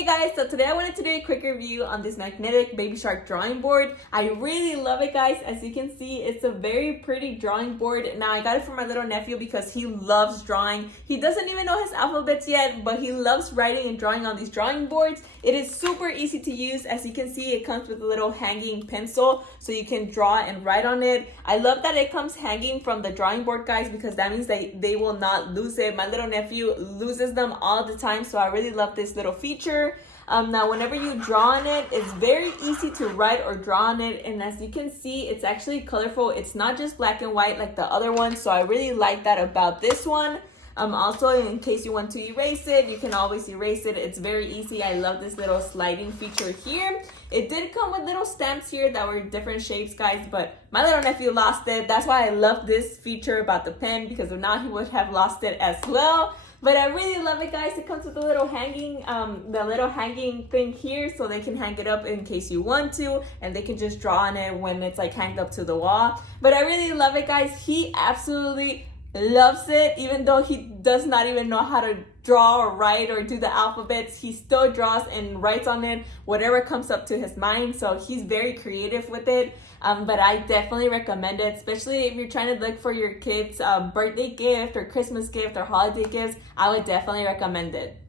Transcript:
Hey guys, so today I wanted to do a quick review on this magnetic baby shark drawing board. I really love it, guys. As you can see, it's a very pretty drawing board. Now I got it for my little nephew because he loves drawing. He doesn't even know his alphabets yet, but he loves writing and drawing on these drawing boards. It is super easy to use. As you can see, it comes with a little hanging pencil so you can draw and write on it. I love that it comes hanging from the drawing board, guys, because that means they will not lose it. My little nephew loses them all the time, so I really love this little feature. Now whenever you draw on it, it's very easy to write or draw on it, and as you can see, it's actually colorful. It's not just black and white like the other one, so I really like that about this one. Also, in case you want to erase it, you can always erase it. It's very easy. I love this little sliding feature here. It did come with little stamps here that were different shapes, guys, but my little nephew lost it. That's why I love this feature about the pen, because if not, he would have lost it as well. But I really love it, guys. It comes with a little hanging, thing here, so they can hang it up in case you want to, and they can just draw on it when it's like hanged up to the wall. But I really love it, guys. He absolutely loves it. Even though he does not even know how to draw or write or do the alphabets, he still draws and writes on it whatever comes up to his mind. So he's very creative with it. But I definitely recommend it, especially if you're trying to look for your kids' birthday gift or Christmas gift or holiday gifts. I would definitely recommend it.